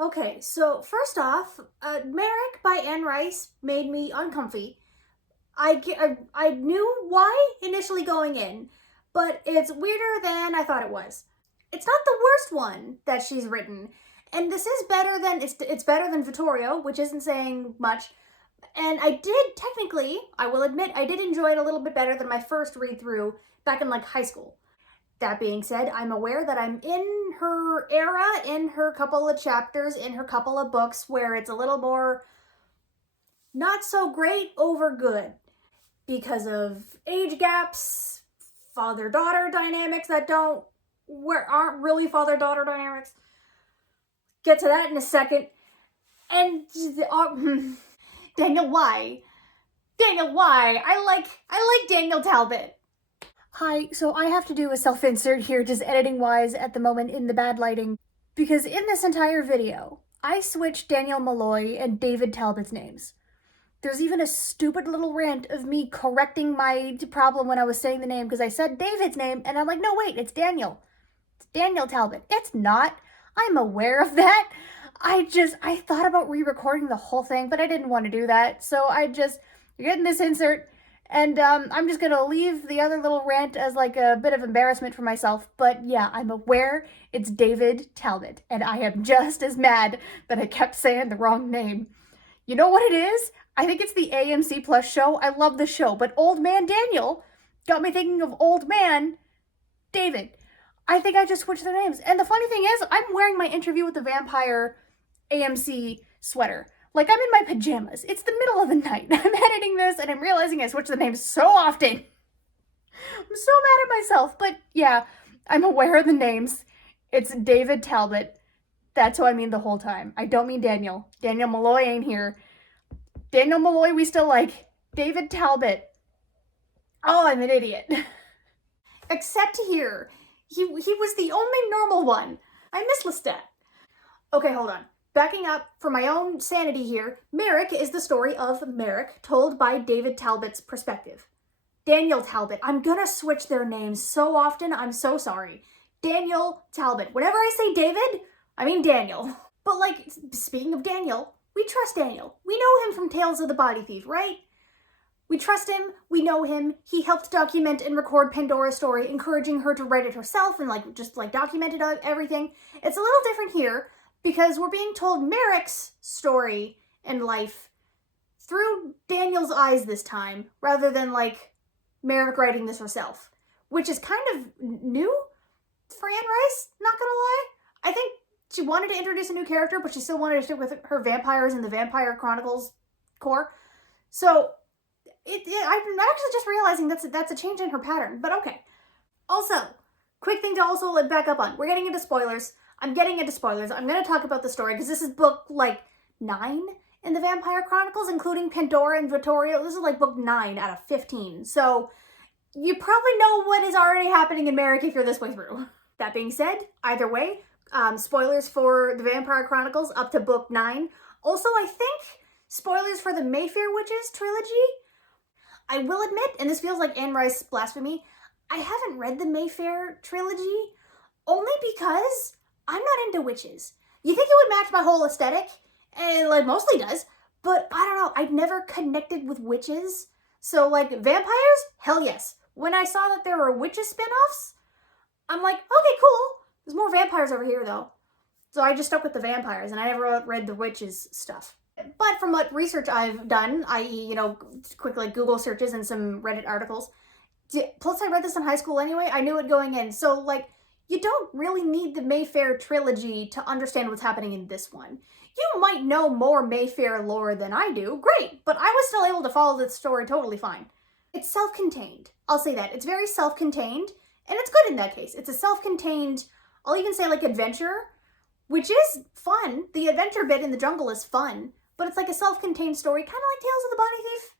Okay, so first off, Merrik by Anne Rice made me uncomfy. I knew why initially going in, but it's weirder than I thought it was. It's not the worst one that she's written, and this is better than it's better than Vittorio, which isn't saying much. And I did technically, I will admit, I did enjoy it a little bit better than my first read through back in like high school. That being said, I'm aware that I'm in her era, in her couple of chapters, in her couple of books where it's a little more not so great over good because of age gaps, father-daughter dynamics that aren't really father-daughter dynamics. Get to that in a second. And Daniel, why? Daniel, why? I like Daniel Talbot. Hi, so I have to do a self-insert here, just editing-wise at the moment in the bad lighting, because in this entire video, I switched Daniel Malloy and David Talbot's names. There's even a stupid little rant of me correcting my problem when I was saying the name, because I said David's name, and I'm like, no, wait, it's Daniel. It's Daniel Talbot. It's not. I'm aware of that. I thought about re-recording the whole thing, but I didn't want to do that, so you're getting this insert. And I'm just going to leave the other little rant as like a bit of embarrassment for myself. But yeah, I'm aware it's David Talbot. And I am just as mad that I kept saying the wrong name. You know what it is? I think it's the AMC Plus show. I love the show. But Old Man Daniel got me thinking of Old Man David. I think I just switched their names. And the funny thing is, I'm wearing my Interview with the Vampire AMC sweater. Like, I'm in my pajamas. It's the middle of the night. I'm editing this and I'm realizing I switch the names so often. I'm so mad at myself. But yeah, I'm aware of the names. It's David Talbot. That's who I mean the whole time. I don't mean Daniel. Daniel Malloy ain't here. Daniel Malloy we still like. David Talbot. Oh, I'm an idiot. Except here. He was the only normal one. I miss Lestat. Okay, hold on. Backing up for my own sanity here, Merrik is the story of Merrik told by David Talbot's perspective. Daniel Talbot. I'm gonna switch their names so often, I'm so sorry. Daniel Talbot. Whenever I say David, I mean Daniel. But like, speaking of Daniel, we trust Daniel. We know him from Tales of the Body Thief, right? We trust him, we know him, he helped document and record Pandora's story, encouraging her to write it herself and just documented everything. It's a little different here, because we're being told Merrik's story and life through Daniel's eyes this time, rather than Merrik writing this herself, which is kind of new for Anne Rice, not gonna lie. I think she wanted to introduce a new character, but she still wanted to stick with her vampires and the Vampire Chronicles core. So I'm actually just realizing that's a change in her pattern, but okay. Also, quick thing to also back up on. We're getting into spoilers. I'm getting into spoilers. I'm going to talk about the story because this is book 9 in the Vampire Chronicles, including Pandora and Vittorio. This is book 9 out of 15. So you probably know what is already happening in Merrik if you're this way through. That being said, either way, spoilers for the Vampire Chronicles up to book 9. Also, I think spoilers for the Mayfair Witches trilogy. I will admit, and this feels like Anne Rice blasphemy, I haven't read the Mayfair trilogy only because I'm not into witches. You think it would match my whole aesthetic? And mostly does, but I don't know, I've never connected with witches. So vampires? Hell yes. When I saw that there were witches spin-offs, I'm like, okay, cool. There's more vampires over here though. So I just stuck with the vampires and I never read the witches stuff. But from what research I've done, i.e., quick Google searches and some Reddit articles, plus I read this in high school anyway, I knew it going in. So you don't really need the Mayfair trilogy to understand what's happening in this one. You might know more Mayfair lore than I do, great, but I was still able to follow this story totally fine. It's self-contained. I'll say that. It's very self-contained, and it's good in that case. It's a self-contained, I'll even say adventure, which is fun. The adventure bit in the jungle is fun, but it's a self-contained story, kind of like Tales of the Body Thief.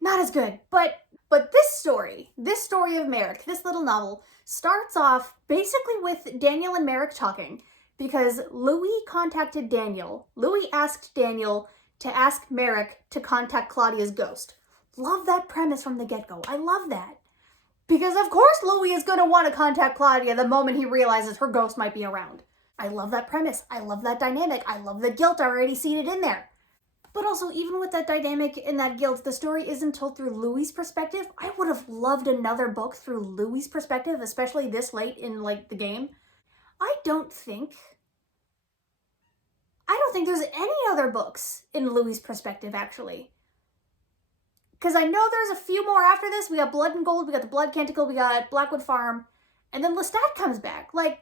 Not as good, but this story of Merrik, this little novel, starts off basically with Daniel and Merrik talking because Louis contacted Daniel. Louis asked Daniel to ask Merrik to contact Claudia's ghost. Love that premise from the get-go. I love that. Because of course Louis is going to want to contact Claudia the moment he realizes her ghost might be around. I love that premise. I love that dynamic. I love the guilt already seated in there. But also, even with that dynamic and that guilt, the story isn't told through Louis' perspective. I would have loved another book through Louis' perspective, especially this late in, like, the game. I don't think there's any other books in Louis' perspective, actually. Because I know there's a few more after this. We got Blood and Gold, we got the Blood Canticle, we got Blackwood Farm, and then Lestat comes back. Like,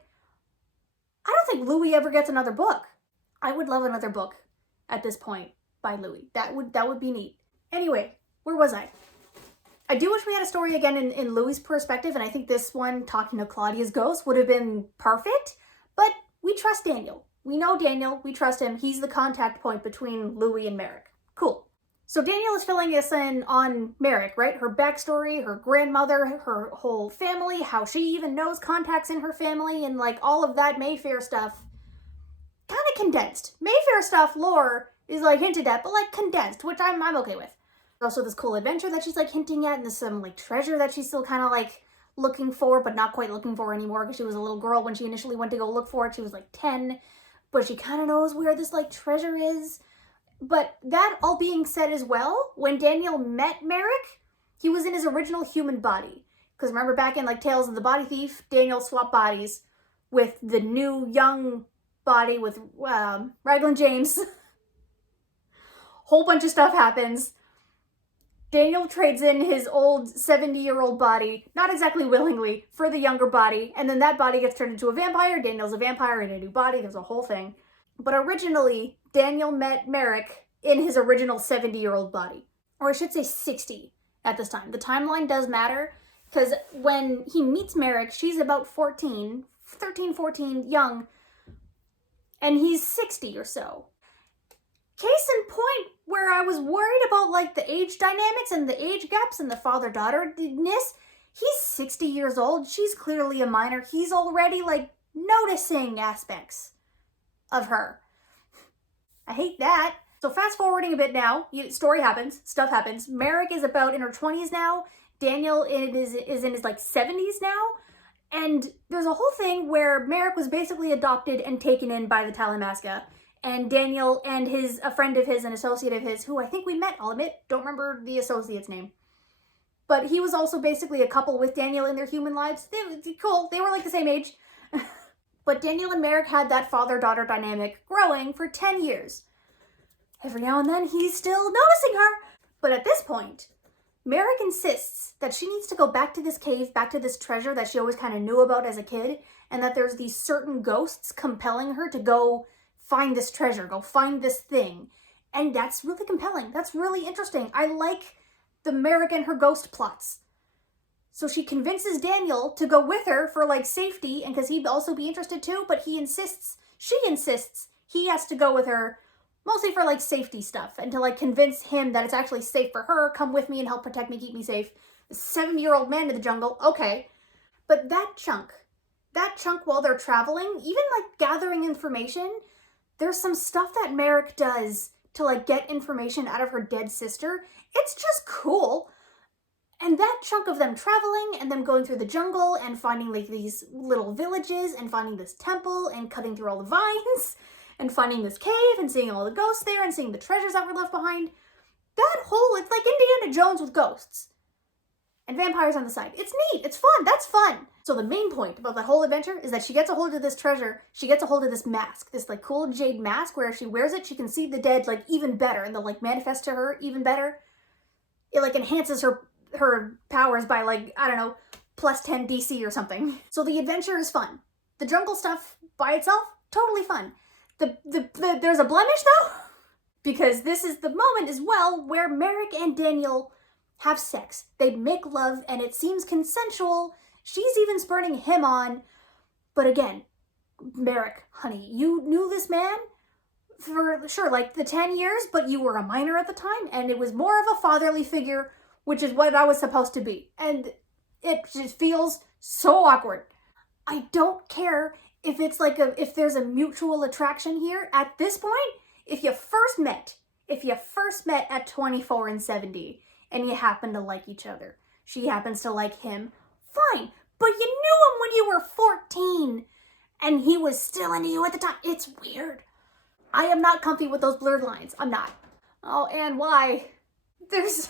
I don't think Louis ever gets another book. I would love another book at this point by Louis. That would be neat. Anyway, where was I? I do wish we had a story again in Louis' perspective, and I think this one, talking to Claudia's ghost, would have been perfect, but we trust Daniel. We know Daniel, we trust him. He's the contact point between Louis and Merrik. Cool. So Daniel is filling us in on Merrik, right? Her backstory, her grandmother, her whole family, how she even knows contacts in her family, and like all of that Mayfair stuff. Kind of condensed. Mayfair stuff, lore, is like hinted at, but like condensed, which I'm okay with. Also this cool adventure that she's like hinting at, and there's some like treasure that she's still kind of like looking for, but not quite looking for anymore, because she was a little girl when she initially went to go look for it. She was like 10, but she kind of knows where this like treasure is. But that all being said as well, when Daniel met Merrik, he was in his original human body. Because remember back in like Tales of the Body Thief, Daniel swapped bodies with the new young body with Raglan James. Whole bunch of stuff happens. Daniel trades in his old 70-year-old body, not exactly willingly, for the younger body, and then that body gets turned into a vampire. Daniel's a vampire in a new body. There's a whole thing. But originally, Daniel met Merrik in his original 70-year-old body. Or I should say 60 at this time. The timeline does matter, because when he meets Merrik, she's about 13, 14, young, and he's 60 or so. Case in point, where I was worried about like the age dynamics and the age gaps and the father-daughter-ness, he's 60 years old. She's clearly a minor. He's already like noticing aspects of her. I hate that. So fast forwarding a bit now, story happens, stuff happens. Merrik is about in her 20s now. Daniel is in his like 70s now. And there's a whole thing where Merrik was basically adopted and taken in by the Talamasca. And Daniel and a friend of his, an associate of his, who I think we met, I'll admit, don't remember the associate's name. But he was also basically a couple with Daniel in their human lives. They were cool. They were like the same age. But Daniel and Merrik had that father-daughter dynamic growing for 10 years. Every now and then, he's still noticing her. But at this point, Merrik insists that she needs to go back to this cave, back to this treasure that she always kind of knew about as a kid, and that there's these certain ghosts compelling her to go find this treasure, go find this thing. And that's really compelling. That's really interesting. I like the Merrik and her ghost plots. So she convinces Daniel to go with her for like safety, and because he'd also be interested too, but she insists he has to go with her mostly for like safety stuff and to like convince him that it's actually safe for her. Come with me and help protect me, keep me safe. The 70-year-old man in the jungle, okay. But that chunk while they're traveling, even like gathering information, there's some stuff that Merrik does to like get information out of her dead sister. It's just cool. And that chunk of them traveling and them going through the jungle and finding like these little villages and finding this temple and cutting through all the vines and finding this cave and seeing all the ghosts there and seeing the treasures that were left behind. It's like Indiana Jones with ghosts. And vampires on the side. It's neat. It's fun. That's fun. So the main point about that whole adventure is that she gets a hold of this treasure. She gets a hold of this mask, this like cool jade mask where if she wears it, she can see the dead like even better and they'll like manifest to her even better. It like enhances her powers by like, I don't know, plus 10 DC or something. So the adventure is fun. The jungle stuff by itself, totally fun. There's a blemish though, because this is the moment as well where Merrik and Daniel have sex. They make love and it seems consensual. She's even spurning him on. But again, Merrik, honey, you knew this man for sure, like the 10 years, but you were a minor at the time and it was more of a fatherly figure, which is what I was supposed to be. And it just feels so awkward. I don't care if it's like if there's a mutual attraction here. At this point, if you first met at 24 and 70 and you happen to like each other, she happens to like him, fine. But you knew him when you were 14 and he was still into you at the time. It's weird. I am not comfy with those blurred lines. I'm not. Oh, and why? There's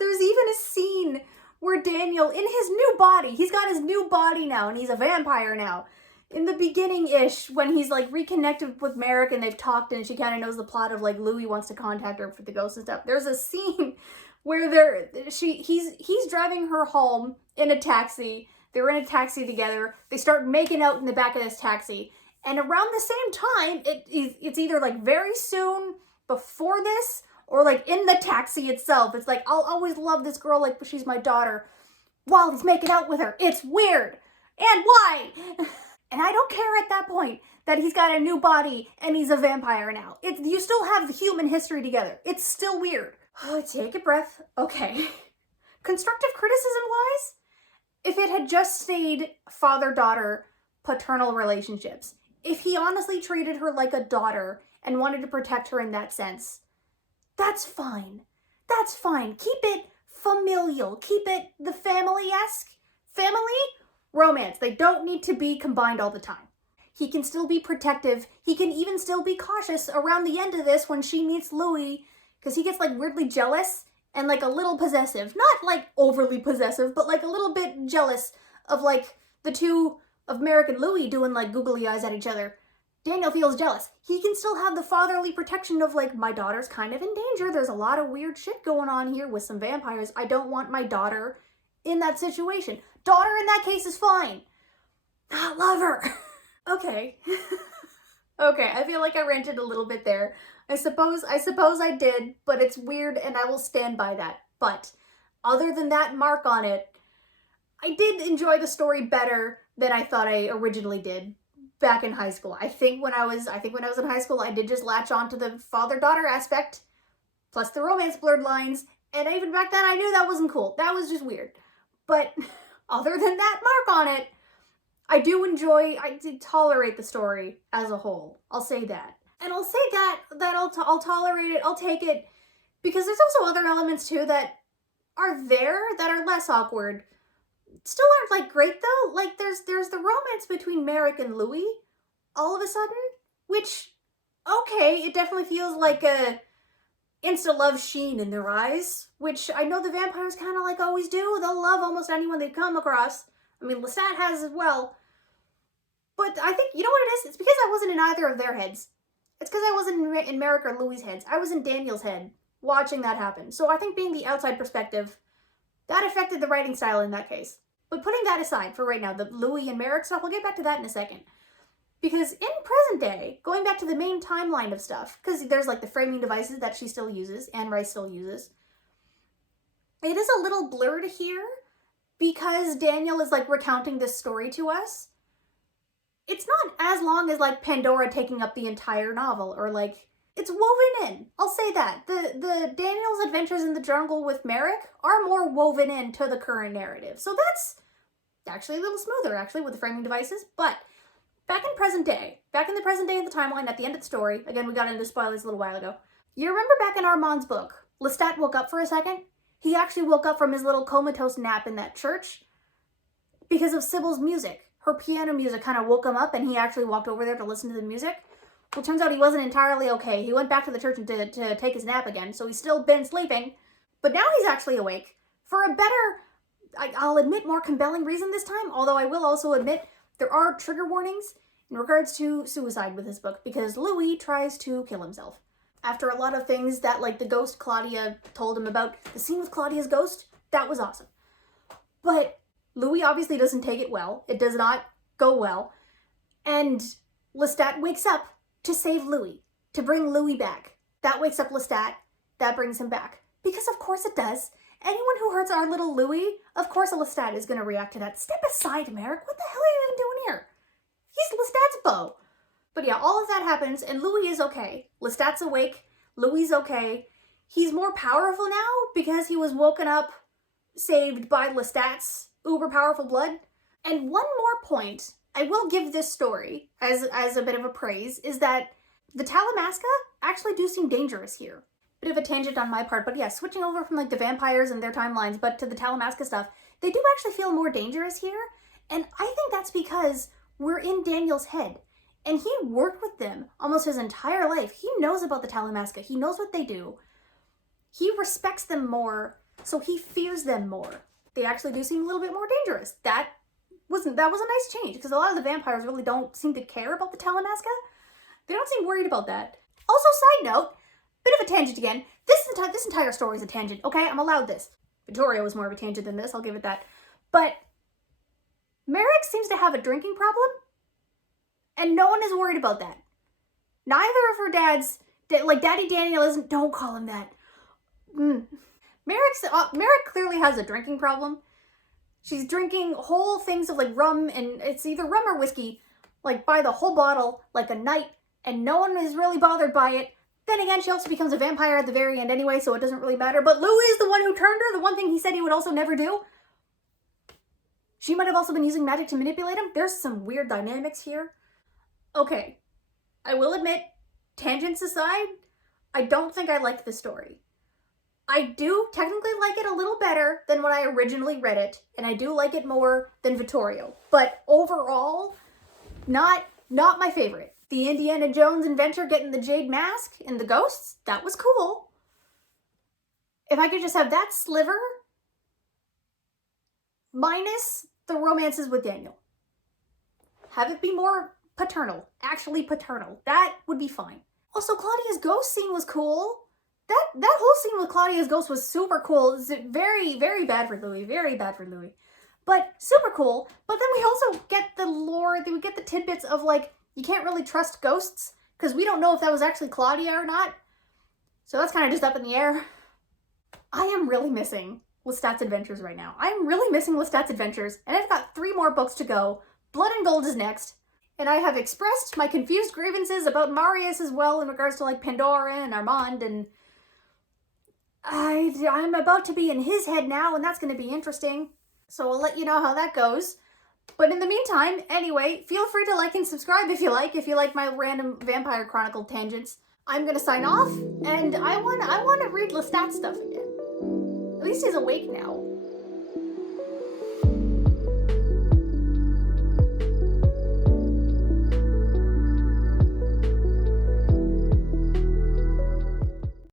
even a scene where Daniel, in his new body, he's got his new body now, and he's a vampire now. In the beginning-ish, when he's like reconnected with Merrik and they've talked and she kind of knows the plot of like Louis wants to contact her for the ghost and stuff, there's a scene where he's driving her home in a taxi. They're in a taxi together. They start making out in the back of this taxi. And around the same time, it's either like very soon before this or like in the taxi itself. It's like, I'll always love this girl like she's my daughter while he's making out with her. It's weird. And why? And I don't care at that point that he's got a new body and he's a vampire now. You still have the human history together. It's still weird. Oh, take a breath. Okay. Constructive criticism-wise, if it had just stayed father-daughter paternal relationships, if he honestly treated her like a daughter and wanted to protect her in that sense, that's fine. That's fine. Keep it familial. Keep it the family-esque. Family? Romance. They don't need to be combined all the time. He can still be protective. He can even still be cautious around the end of this when she meets Louis, because he gets like weirdly jealous and like a little possessive. Not like overly possessive, but like a little bit jealous of like the two of Merrik and Louis doing like googly eyes at each other. Daniel feels jealous. He can still have the fatherly protection of like, my daughter's kind of in danger. There's a lot of weird shit going on here with some vampires. I don't want my daughter in that situation. Daughter in that case is fine. Not lover. Okay. Okay, I feel like I ranted a little bit there. I suppose I did, but it's weird and I will stand by that. But other than that mark on it, I did enjoy the story better than I thought I originally did back in high school. I think when I was in high school, I did just latch on to the father-daughter aspect, plus the romance blurred lines, and even back then I knew that wasn't cool. That was just weird. But other than that mark on it, I did tolerate the story as a whole. I'll say that. And I'll say that I'll tolerate it, I'll take it, because there's also other elements too that are there that are less awkward. Still aren't like great though. Like there's the romance between Merrik and Louis all of a sudden, which, okay, it definitely feels like a insta-love sheen in their eyes, which I know the vampires kind of like always do. They'll love almost anyone they come across. I mean, Lestat has as well. But I think, you know what it is? It's because I wasn't in either of their heads. It's because I wasn't in Merrik or Louis' heads. I was in Daniel's head watching that happen. So I think being the outside perspective, that affected the writing style in that case. But putting that aside for right now, the Louis and Merrik stuff, we'll get back to that in a second. Because in present day, going back to the main timeline of stuff, because there's like the framing devices that she still uses, Anne Rice still uses, it is a little blurred here because Daniel is like recounting this story to us. It's not as long as like Pandora taking up the entire novel, or like, it's woven in. I'll say that. The Daniel's adventures in the jungle with Merrik are more woven into the current narrative. So that's actually a little smoother, actually, with the framing devices. But back in the present day of the timeline, at the end of the story, again, we got into spoilers a little while ago. You remember back in Armand's book, Lestat woke up for a second? He actually woke up from his little comatose nap in that church because of Sybil's music. Her piano music kind of woke him up, and he actually walked over there to listen to the music. Well, turns out he wasn't entirely okay. He went back to the church to take his nap again, so he's still been sleeping. But now he's actually awake for a better, I'll admit, more compelling reason this time, although I will also admit there are trigger warnings in regards to suicide with this book, because Louis tries to kill himself. After a lot of things that, like, the ghost Claudia told him about, the scene with Claudia's ghost, that was awesome. But Louis obviously doesn't take it well. It does not go well. And Lestat wakes up to save Louis, to bring Louis back. That wakes up Lestat. That brings him back. Because of course it does. Anyone who hurts our little Louis, of course a Lestat is going to react to that. Step aside, Merrik. What the hell are you even doing here? He's Lestat's beau. But yeah, all of that happens, and Louis is okay. Lestat's awake. Louis is okay. He's more powerful now because he was woken up, saved by Lestat's uber-powerful blood. And one more point I will give this story as a bit of a praise is that the Talamasca actually do seem dangerous here. Bit of a tangent on my part, but yeah, switching over from like the vampires and their timelines, but to the Talamasca stuff, they do actually feel more dangerous here. And I think that's because were in Daniel's head. And he worked with them almost his entire life. He knows about the Talamasca. He knows what they do. He respects them more, so he fears them more. They actually do seem a little bit more dangerous. That was a nice change, because a lot of the vampires really don't seem to care about the Talamasca. They don't seem worried about that. Also, side note, bit of a tangent again. This entire story is a tangent, okay? I'm allowed this. Vittorio was more of a tangent than this, I'll give it that. But Merrik seems to have a drinking problem, and no one is worried about that. Neither of her dads, like Daddy Daniel isn't, don't call him that. Merrik clearly has a drinking problem. She's drinking whole things of like rum, and it's either rum or whiskey, like by the whole bottle, like a night, and no one is really bothered by it. Then again, she also becomes a vampire at the very end anyway, so it doesn't really matter. But Louis is the one who turned her, the one thing he said he would also never do. She might have also been using magic to manipulate him. There's some weird dynamics here. Okay, I will admit, tangents aside, I don't think I liked the story. I do technically like it a little better than when I originally read it, and I do like it more than Vittorio. But overall, not my favorite. The Indiana Jones adventure getting the jade mask and the ghosts, that was cool. If I could just have that sliver, minus the romances with Daniel. Have it be more paternal, actually paternal. That would be fine. Also, Claudia's ghost scene was cool. That whole scene with Claudia's ghost was super cool. It's very, very bad for Louis. Very bad for Louis. But super cool. But then we also get the lore, we get the tidbits of like, you can't really trust ghosts because we don't know if that was actually Claudia or not. So that's kind of just up in the air. I am really missing Lestat's Adventures right now. I'm really missing Lestat's Adventures, and I've got 3 more books to go. Blood and Gold is next. And I have expressed my confused grievances about Marius as well in regards to like Pandora and Armand, and I'm about to be in his head now, and that's going to be interesting. So I'll let you know how that goes. But in the meantime, anyway, feel free to like and subscribe if you like my random Vampire Chronicle tangents. I'm gonna sign off, and I want to read Lestat stuff again. At least he's awake now.